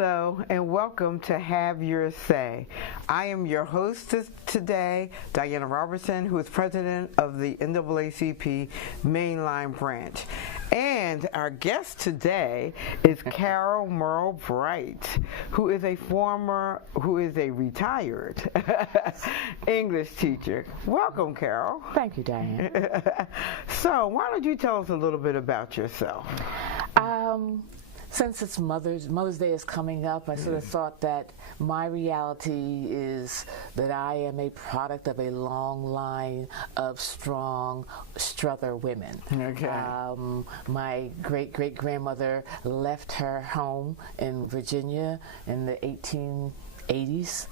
Hello and welcome to Have Your Say. I am your hostess today, Diana Robertson, who is president of the NAACP Main Line branch. And our guest today is Carol Merrill-Bright, who is a retired English teacher. Welcome, Carol. Thank you, Diane. So why don't you tell us a little bit about yourself? Since it's Mother's Day is coming up, I sort of thought that my reality is that I am a product of a long line of strong Strother women. Okay. My great-great-grandmother left her home in Virginia in the 1880s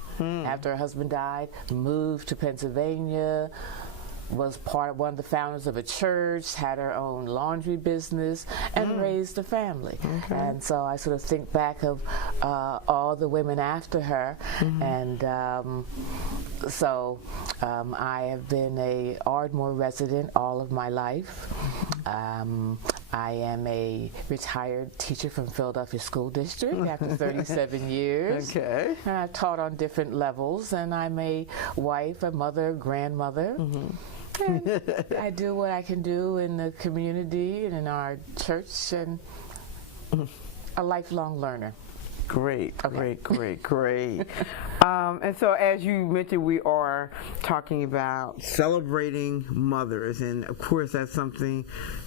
after her husband died, moved to Pennsylvania, was one of the founders of a church, had her own laundry business, and raised a family. Okay. And so I sort of think back of all the women after her, and I have been a Ardmore resident all of my life. I am a retired teacher from Philadelphia School District after 37 years. Okay. And I've taught on different levels, and I'm a wife, a mother, grandmother. And I do what I can do in the community and in our church, and a lifelong learner. Great, Okay. great. And so as you mentioned, we are talking about celebrating mothers, and of course that's something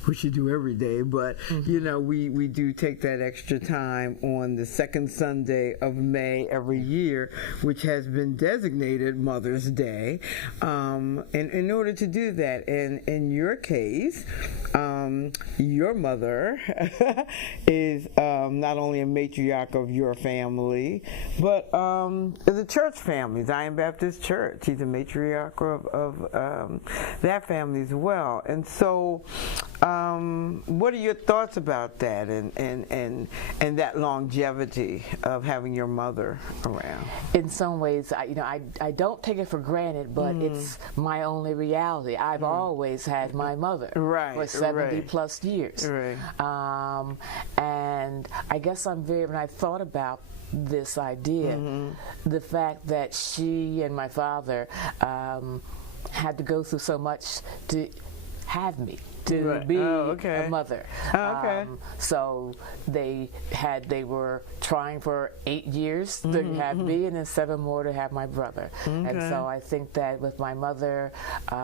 we should do every day, but you know, we do take that extra time on the second Sunday of May every year, which has been designated Mother's Day. And in order to do that, and in your case, your mother is not only a matriarch of your family, but is a church family, Zion Baptist Church. She's a matriarch of that family as well. And so what are your thoughts about that and that longevity of having your mother around? In some ways, I don't take it for granted, but it's my only reality. I've always had my mother for 70 plus years. Right. And I guess when I thought about this idea, the fact that she and my father had to go through so much to have me, to be a mother. So they were trying for 8 years to have me, and then 7 more to have my brother. And so I think that with my mother,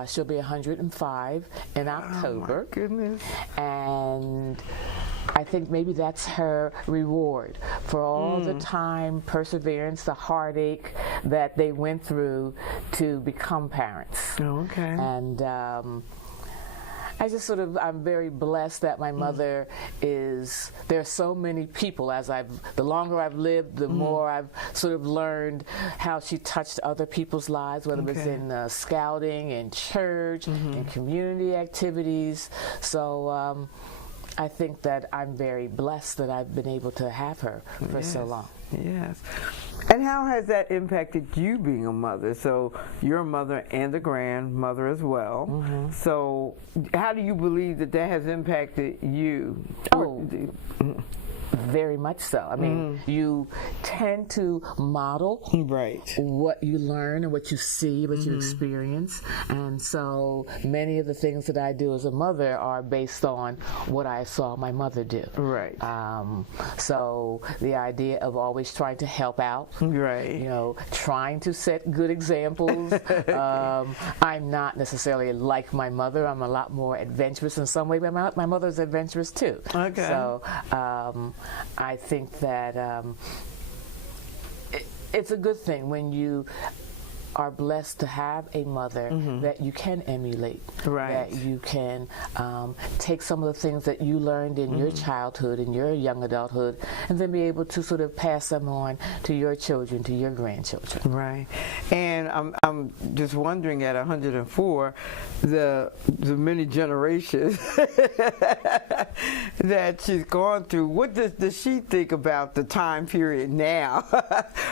she'll be 105 in October. Oh my goodness. And I think maybe that's her reward for all the time, perseverance, the heartache that they went through to become parents. Okay. And I'm very blessed that my mother is, there are so many people, the longer I've lived, the more I've sort of learned how she touched other people's lives, whether it was in scouting, in church, in community activities. So I think that I'm very blessed that I've been able to have her for so long. Yes. And how has that impacted you being a mother? So you're a mother and a grandmother as well. So how do you believe that has impacted you? Very much so. I mean, you tend to model what you learn and what you see, what you experience. And so many of the things that I do as a mother are based on what I saw my mother do. Right. So the idea of always trying to help out, trying to set good examples. I'm not necessarily like my mother. I'm a lot more adventurous in some way, but my mother's adventurous too. Okay. So I think that it's a good thing when you are blessed to have a mother that you can emulate, that you can take some of the things that you learned in your childhood, in your young adulthood, and then be able to sort of pass them on to your children, to your grandchildren. Right. And I'm just wondering, at 104, the many generations that she's gone through, what does she think about the time period now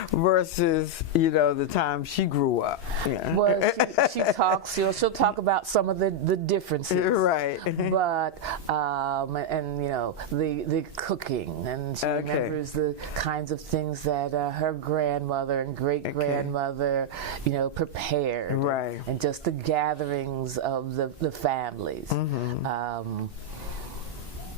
versus, the time she grew grew up. Yeah. Well, she talks. She'll talk about some of the differences, right? But and you know the cooking, and she remembers the kinds of things that her grandmother and great grandmother, you know, prepared, right? And just the gatherings of the families.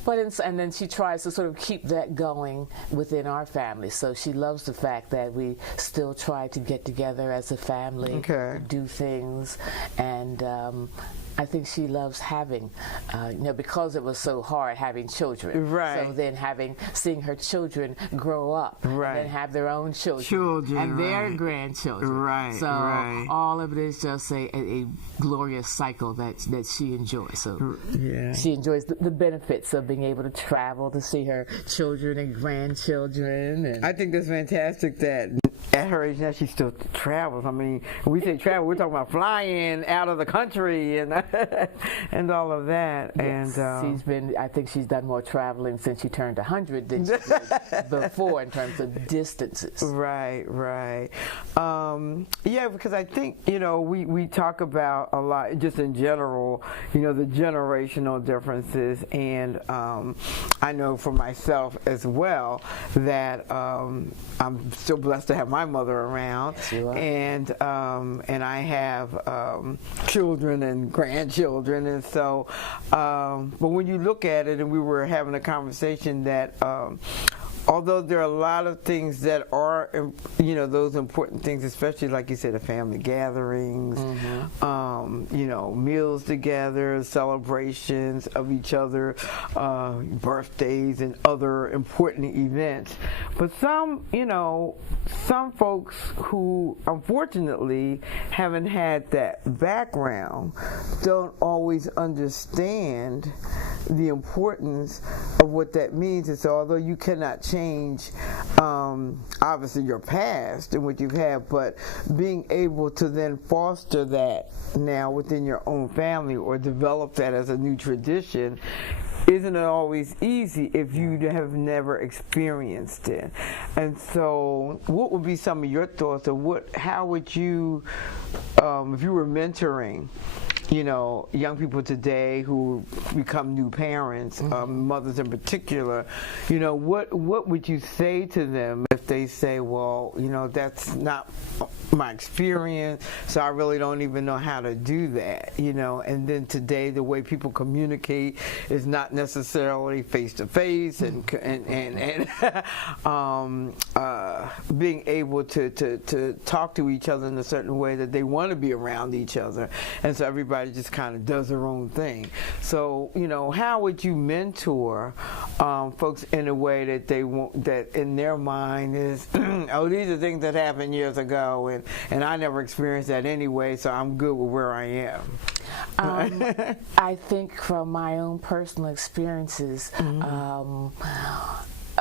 And then she tries to sort of keep that going within our family. So she loves the fact that we still try to get together as a family, do things, and I think she loves having, you know, because it was so hard having children. Right. So then seeing her children grow up, and then have their own children and their grandchildren. Right. So all of it is just a glorious cycle that she enjoys. So she enjoys the benefits of being able to travel to see her children and grandchildren. And I think that's fantastic that at her age now she still travels. I mean, when we say travel, we're talking about flying out of the country and and all of that. Yes, and I think she's done more traveling since she turned 100 than she did before in terms of distances. Right. Yeah, because I think, you know, we talk about a lot, just in general, you know, the generational differences, and I know for myself as well that I'm still blessed to have my mother around. Yes, you are. And I have children and grandchildren, and so but when you look at it, and we were having a conversation that although there are a lot of things that are, you know, those important things, especially like you said, the family gatherings, you know, meals together, celebrations of each other, birthdays and other important events. But some folks who unfortunately haven't had that background don't always understand the importance of what that means. And so although you cannot change obviously your past and what you've had, but being able to then foster that now within your own family or develop that as a new tradition isn't always easy if you have never experienced it. And so what would be some of your thoughts, or how would you, if you were mentoring, you know, young people today who become new parents, mothers in particular, you know, what would you say to them if they say, well, you know, that's not my experience, so I really don't even know how to do that, you know? And then today the way people communicate is not necessarily face to face, and being able to talk to each other in a certain way that they want to be around each other, and so everybody just kind of does their own thing. So, you know, how would you mentor folks in a way that they want, that in their mind is, oh, these are things that happened years ago, and I never experienced that anyway, so I'm good with where I am. I think from my own personal experiences,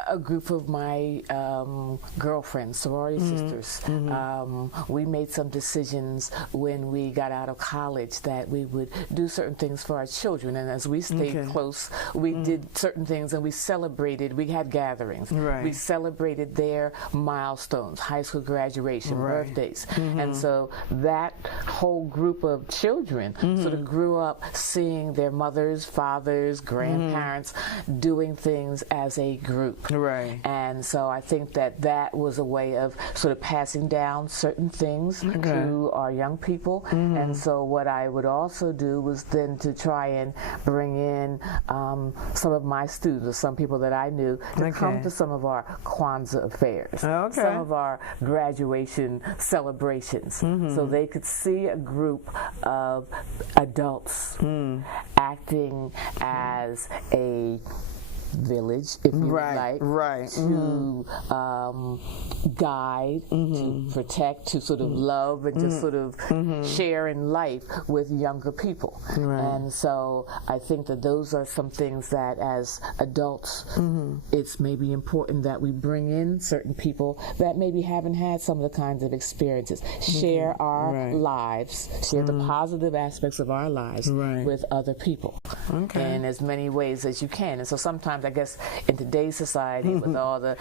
a group of my girlfriends, sorority sisters, we made some decisions when we got out of college that we would do certain things for our children, and as we stayed close, we did certain things, and we celebrated. We had gatherings. We celebrated their milestones, high school graduation, birthdays, and so that whole group of children sort of grew up seeing their mothers, fathers, grandparents doing things as a group. Right. And so I think that was a way of sort of passing down certain things to our young people. And so what I would also do was then to try and bring in some of my students, or some people that I knew, to come to some of our Kwanzaa affairs, some of our graduation celebrations, so they could see a group of adults acting as a village, if you like, to guide, to protect, to sort of love, and just sort of share in life with younger people. And so I think that those are some things that as adults, it's maybe important that we bring in certain people that maybe haven't had some of the kinds of experiences, share our lives, share the positive aspects of our lives with other people in as many ways as you can. And so sometimes sometimes, I guess, in today's society with all the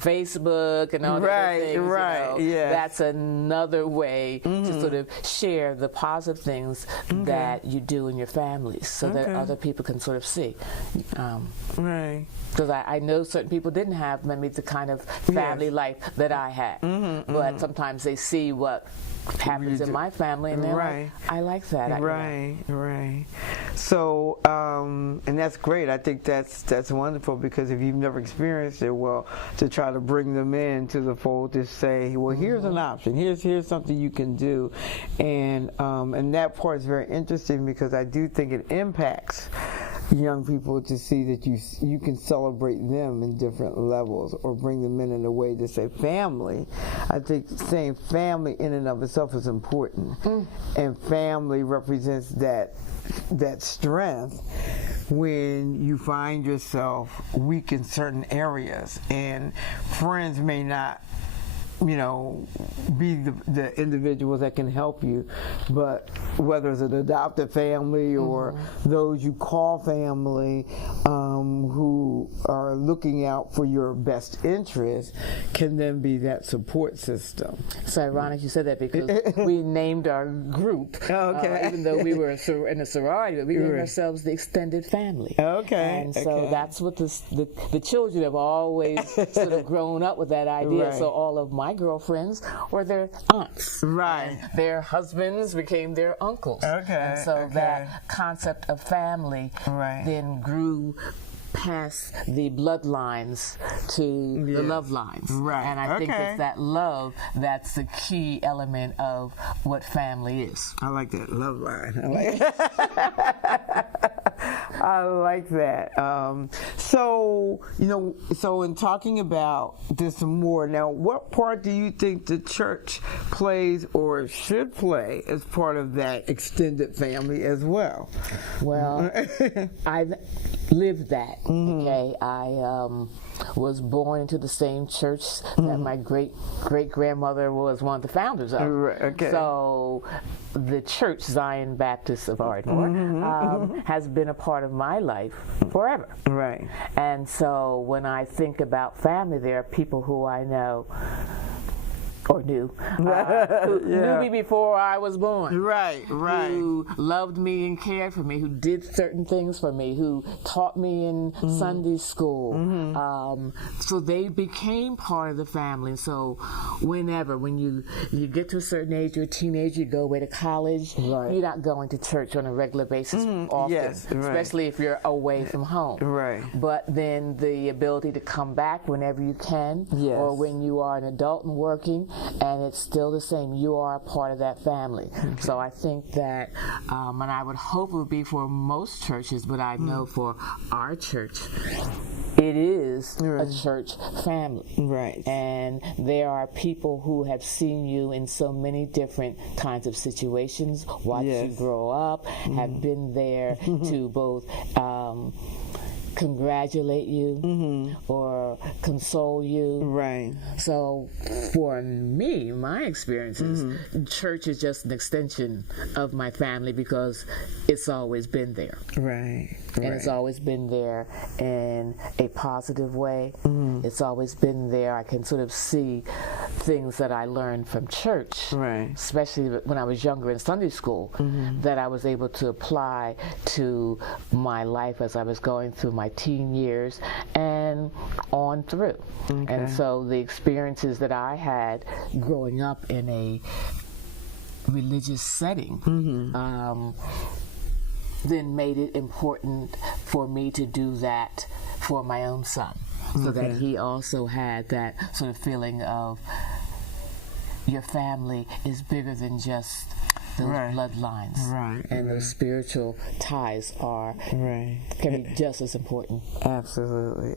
Facebook and all the other things, you know, that's another way to sort of share the positive things that you do in your families, so that other people can sort of see. Because I know certain people didn't have maybe the kind of family life that I had, but sometimes they see what happens in my family, and they're like, I like that. Right. So, and that's great. I think that's wonderful, because if you've never experienced it, well, to try to bring them into the fold, to say, well, here's an option. Here's something you can do, and that part is very interesting, because I do think it impacts young people to see that you can celebrate them in different levels, or bring them in a way to say family. I think saying family in and of itself is important, and family represents that strength when you find yourself weak in certain areas, and friends may not, you know, be the individuals that can help you, but whether it's an adopted family or those you call family, who are looking out for your best interest, can then be that support system. It's ironic you said that, because we named our group, even though we were in a sorority, but we named ourselves the extended family. And so that's what the children have always sort of grown up with that idea. So all of my girlfriends were their aunts. Their husbands became their uncles. And so that concept of family then grew past the bloodlines to the love lines. And I think it's that love that's the key element of what family is. I like that, love line. I like that. So, you know, so in talking about this more, now, what part do you think the church plays or should play as part of that extended family as well? Well, I've lived that. I was born into the same church that my great-grandmother was one of the founders of. So the church, Zion Baptist of Ardmore, has been a part of my life forever. And so when I think about family, there are people who I know or knew, who knew me before I was born. Who loved me and cared for me, who did certain things for me, who taught me in Sunday school. So they became part of the family. So when you get to a certain age, you're a teenager, you go away to college, you're not going to church on a regular basis often, especially if you're away from home. But then the ability to come back whenever you can, or when you are an adult and working, and it's still the same. You are a part of that family. So I think that, and I would hope it would be for most churches, but I know for our church, it is a church family. And there are people who have seen you in so many different kinds of situations, watched you grow up, have been there to both congratulate you or console you. So for me, my experiences, church is just an extension of my family, because it's always been there. And it's always been there in a positive way. It's always been there. I can sort of see things that I learned from church, especially when I was younger in Sunday school, that I was able to apply to my life as I was going through my teen years and on through. And so the experiences that I had growing up in a religious setting then made it important for me to do that for my own son, so that he also had that sort of feeling of your family is bigger than just those bloodlines, and those spiritual ties can be just as important. Absolutely.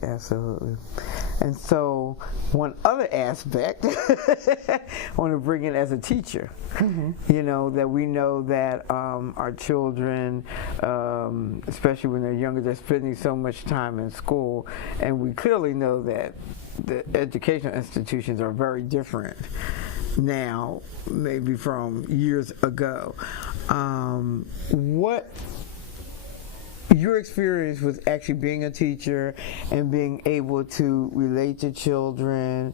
And so, one other aspect I want to bring in as a teacher, you know, that we know that our children, especially when they're younger, they're spending so much time in school, and we clearly know that the educational institutions are very different now, maybe from years ago. What your experience with actually being a teacher and being able to relate to children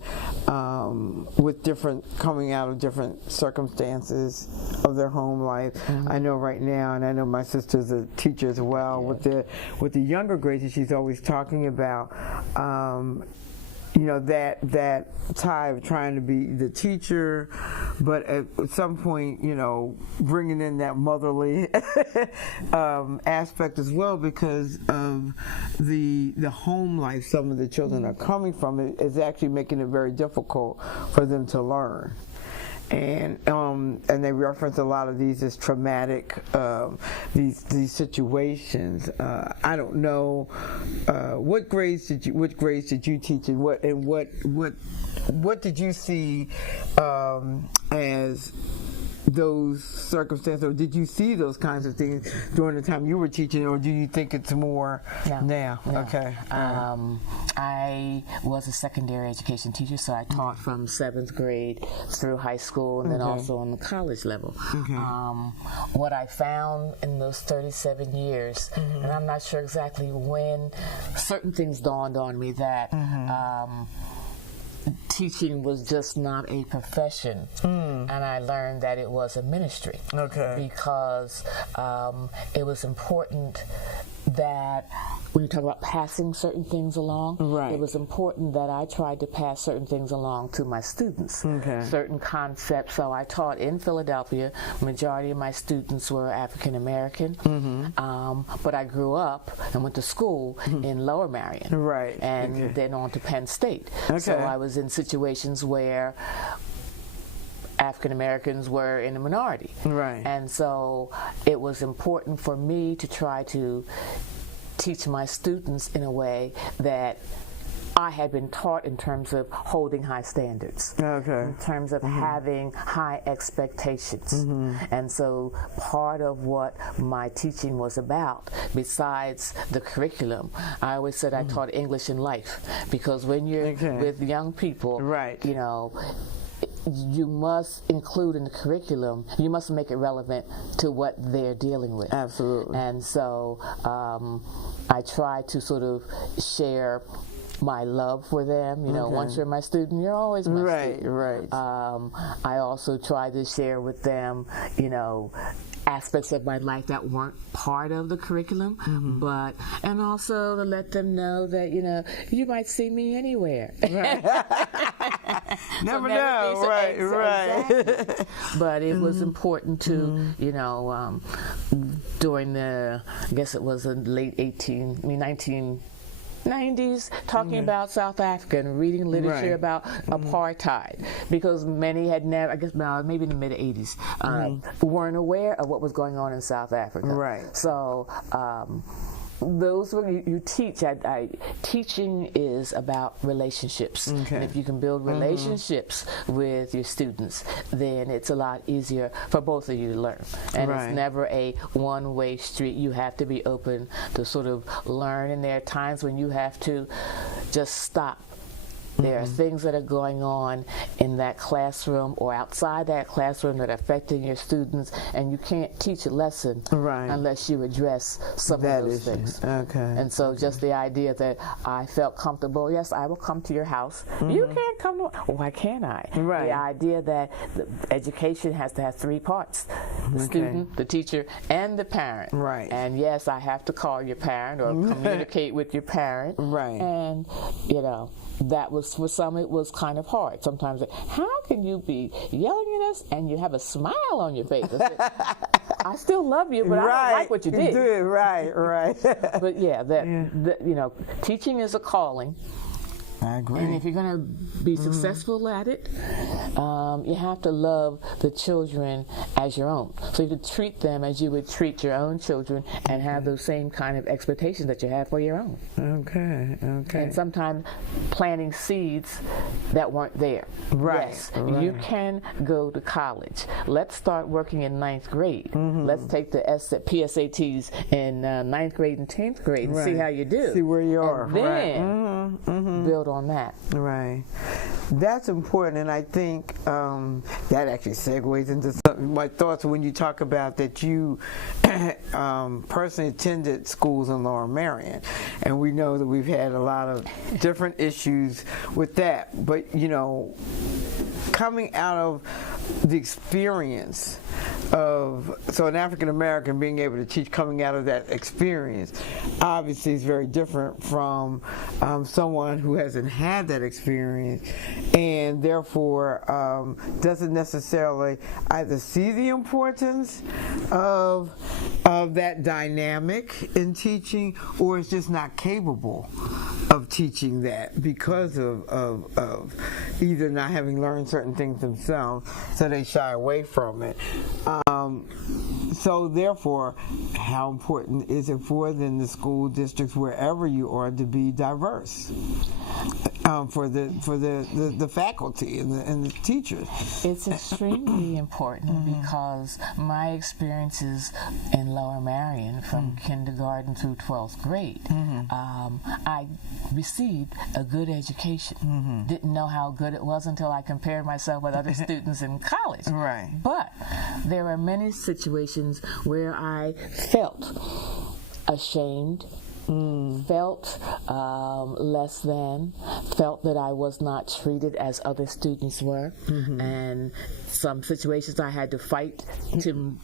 with coming out of different circumstances of their home life. I know right now, and I know my sister's a teacher as well, with the younger grades that she's always talking about. That tie of trying to be the teacher, but at some point, bringing in that motherly aspect as well, because of the home life some of the children are coming from is actually making it very difficult for them to learn. And they reference a lot of these as traumatic, these situations. I don't know which grades did you teach, and what did you see as those circumstances, or did you see those kinds of things during the time you were teaching, or do you think it's more now? No. Okay. I was a secondary education teacher, so I taught from 7th grade through high school, and then also on the college level. What I found in those 37 years, and I'm not sure exactly when, certain things dawned on me that teaching was just not a profession, and I learned that it was a ministry. Because it was important that when you talk about passing certain things along, it was important that I tried to pass certain things along to my students, certain concepts. So I taught in Philadelphia. Majority of my students were African American, but I grew up and went to school in Lower Marion, and then on to Penn State. So I was in situations where African Americans were in a minority. And so it was important for me to try to teach my students in a way that I had been taught in terms of holding high standards, in terms of having high expectations. And so part of what my teaching was about, besides the curriculum, I always said I taught English and life, because when you're with young people, you must include in the curriculum, you must make it relevant to what they're dealing with. Absolutely. And so I try to sort of share my love for them. Once you're my student, you're always my student. I also try to share with them, aspects of my life that weren't part of the curriculum, and also to let them know that you might see me anywhere. Never know, exactly. But it was important to during the, I guess it was the late 1990s, talking about South Africa and reading literature about apartheid, because many had never, I guess maybe in the mid 80s, weren't aware of what was going on in South Africa. So those were you teach. Teaching is about relationships, and if you can build relationships with your students, then it's a lot easier for both of you to learn. And it's never a one-way street. You have to be open to sort of learn, and there are times when you have to just stop. There are things that are going on in that classroom or outside that classroom that are affecting your students, and you can't teach a lesson unless you address some of those things. And so just the idea that I felt comfortable, yes, I will come to your house. You can't come to, why can't I? The idea that the education has to have 3 parts: the student, the teacher, and the parent. And yes, I have to call your parent or communicate with your parent. And that was, for some, it was kind of hard. Sometimes, how can you be yelling at us and you have a smile on your face? I said, I still love you, but I don't like what you did. But that teaching is a calling. I agree. And if you're going to be successful at it, you have to love the children as your own. So you have to treat them as you would treat your own children, and have those same kind of expectations that you have for your own. And sometimes planting seeds that weren't there. Yes, you can go to college. Let's start working in 9th grade. Let's take the PSATs in 9th grade and 10th grade and see how you do. See where you are. And then build on that. That's important, and I think that actually segues into my thoughts when you talk about that you personally attended schools in Lower Merion, and we know that we've had a lot of different issues with that. But coming out of the experience of an African American being able to teach, coming out of that experience, obviously is very different from someone who hasn't had that experience, and therefore doesn't necessarily either see the importance of that dynamic in teaching, or is just not capable of teaching that because of either not having learned certain things themselves, so they shy away from it. So therefore, how important is it for then the school districts, wherever you are, to be diverse for the faculty and the teachers? It's extremely important because my experiences in Lower Merion from kindergarten through 12th grade, I received a good education. Didn't know how good it was until I compared myself with other students in college. Right. But there are many situations where I felt ashamed, felt less than, felt that I was not treated as other students were, and some situations I had to fight to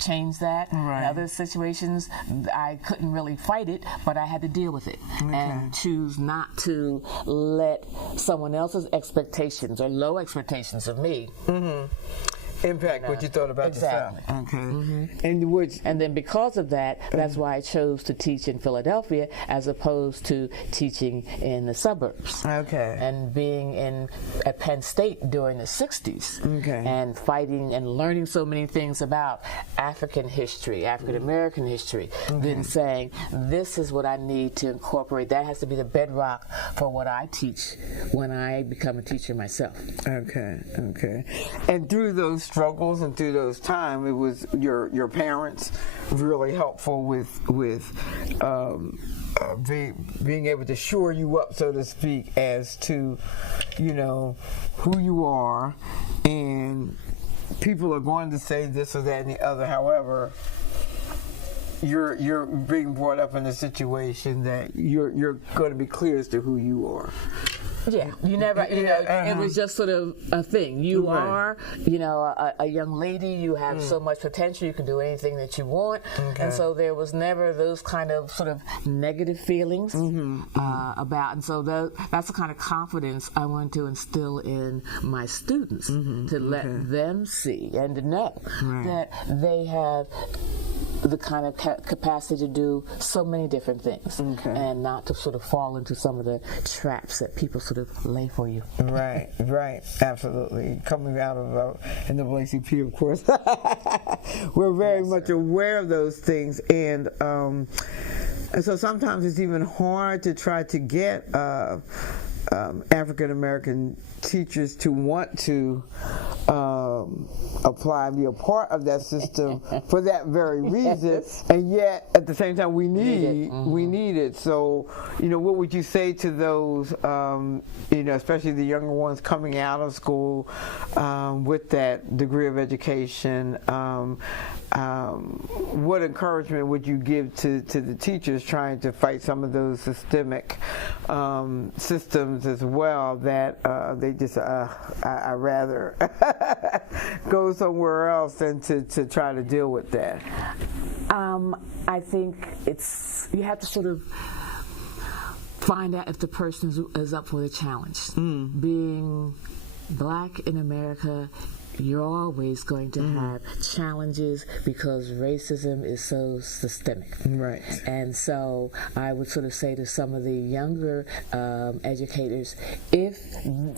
change that. Right. In other situations, I couldn't really fight it, but I had to deal with it and choose not to let someone else's expectations or low expectations of me impact what you thought about exactly. yourself. Okay. And then because of that, that's why I chose to teach in Philadelphia as opposed to teaching in the suburbs. Okay. And being at Penn State during the 60s. Okay. And fighting and learning so many things about African history, African American history, then saying, this is what I need to incorporate. That has to be the bedrock for what I teach when I become a teacher myself. Okay. And through those struggles and through those times, it was your parents really helpful with being able to shore you up, so to speak, as to who you are, and people are going to say this or that and the other. However, you're being brought up in a situation that you're going to be clear as to who you are. Yeah, you never, it was just sort of a thing. You are, a young lady, you have so much potential, you can do anything that you want. And so there was never those kind of sort of negative feelings about, and so that's the kind of confidence I want to instill in my students, to let them see and to know that they have the kind of capacity to do so many different things, and not to sort of fall into some of the traps that people sort of lay for you. Right, absolutely. Coming out of NAACP, of course, we're very much aware of those things, and so sometimes it's even hard to try to get African American teachers to want to apply and be a part of that system for that very reason, and yet at the same time we need it. So what would you say to those especially the younger ones coming out of school with that degree of education? What encouragement would you give to the teachers trying to fight some of those systemic systems as well, that they just I rather go somewhere else than to try to deal with that? I think you have to sort of find out if the person is up for the challenge. Being Black in America, you're always going to have challenges because racism is so systemic. Right. And so I would sort of say to some of the younger educators, if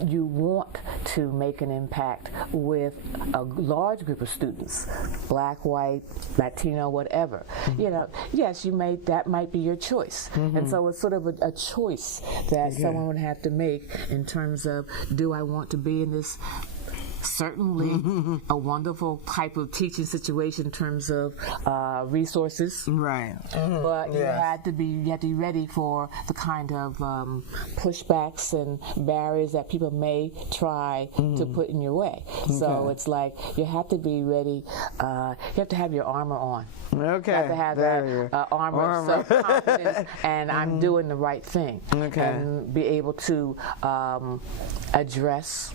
you want to make an impact with a large group of students, Black, white, Latino, whatever, yes, that might be your choice. And so it's sort of a choice that someone would have to make in terms of, do I want to be in this certainly a wonderful type of teaching situation in terms of resources. Right. But you have to be ready for the kind of pushbacks and barriers that people may try to put in your way. So it's like you have to be ready. You have to have your armor on. Okay. You have to have that armor of self-confidence and I'm doing the right thing. Okay. And be able to address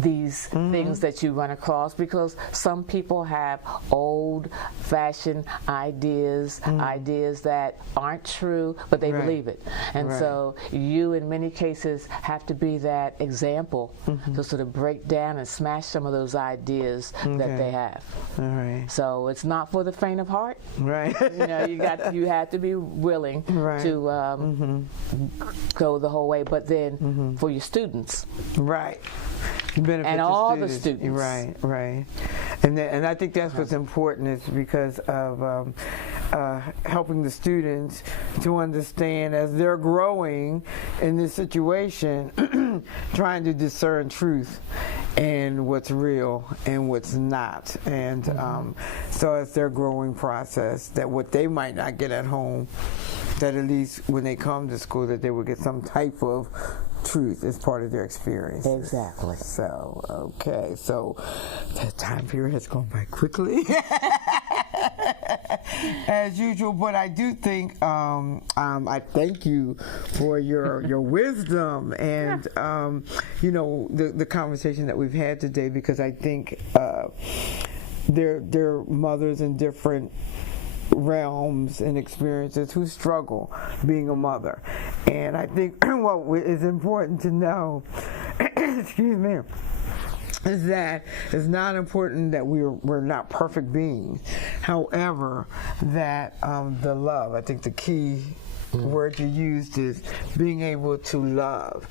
these things that you run across, because some people have old-fashioned ideas that aren't true, but they believe it. And so you, in many cases, have to be that example to sort of break down and smash some of those ideas that they have. All right. So it's not for the faint of heart. Right. You have to be willing to go the whole way, but then for your students. Right. Benefit and all the students. Right. And I think that's what's important, is because of helping the students to understand as they're growing in this situation, trying to discern truth and what's real and what's not. And so it's their growing process, that what they might not get at home, that at least when they come to school, that they will get some type of truth as part of their experience. Exactly. So, okay. So that time period has gone by quickly. As usual, but I do think I thank you for your wisdom and the conversation that we've had today, because I think they're mothers in different realms and experiences who struggle being a mother, and I think what is important to know excuse me, is that it's not important that we're not perfect beings. However, that the love, I think the key word you used is being able to love,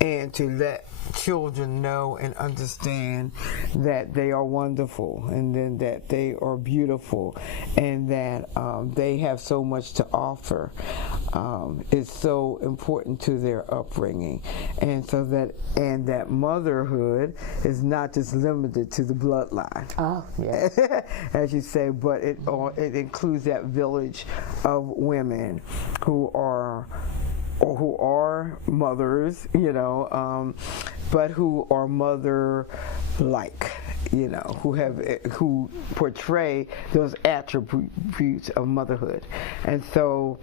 and to let children know and understand that they are wonderful, and then that they are beautiful, and that they have so much to offer, is so important to their upbringing, and that motherhood is not just limited to the bloodline. Oh, yes. As you say, but it includes that village of women who are mothers, but who are mother-like, who portray those attributes of motherhood. And so,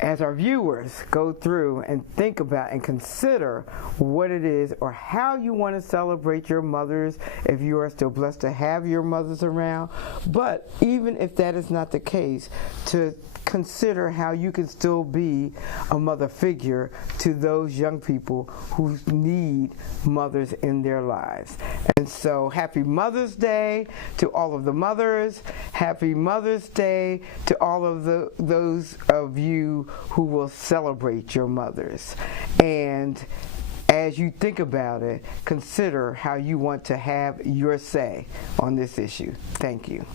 as our viewers go through and think about and consider what it is or how you want to celebrate your mothers, if you are still blessed to have your mothers around, but even if that is not the case, to consider how you can still be a mother figure to those young people who need mothers in their lives. And so, happy Mother's Day to all of the mothers. Happy Mother's Day to all of those of you who will celebrate your mothers. And as you think about it, consider how you want to have your say on this issue. Thank you.